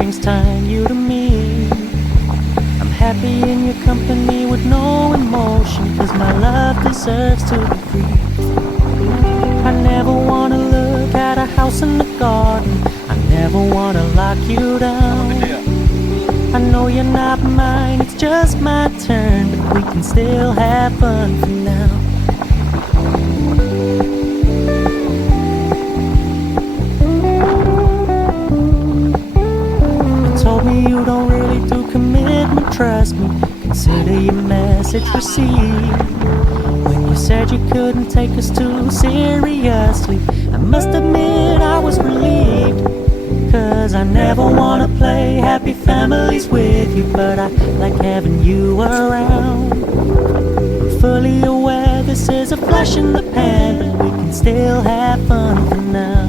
strings tying you to me. I'm happy in your company with no emotion, 'cause my love deserves to be free. I never wanna look at a house in the garden, I never wanna lock you down. I know you're not mine, it's just my turn, but we can still have fun for now. You told me you don't really do commitment, trust me, consider your message received. When you said you couldn't take us too seriously, I must admit I was relieved. 'Cause I never wanna play happy families with you, but I like having you around. Fully aware this is a flash in the pan, but we can still have fun for now.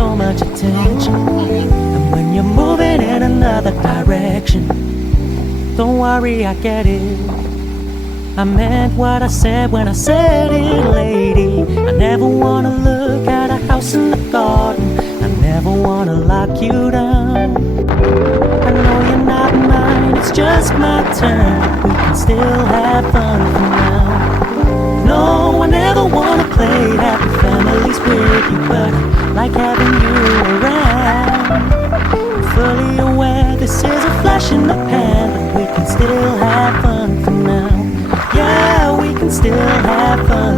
So much attention, and when you're moving in another direction, don't worry, I get it. I meant what I said when I said it, lady. I never wanna look at a house in the garden, I never wanna lock you down. I know you're not mine, it's just my turn, we can still have fun for now. No, I never wanna play happy families with you, but I like having you around. I'm fully aware this is a flash in the pan, but we can still have fun for now. Yeah, we can still have fun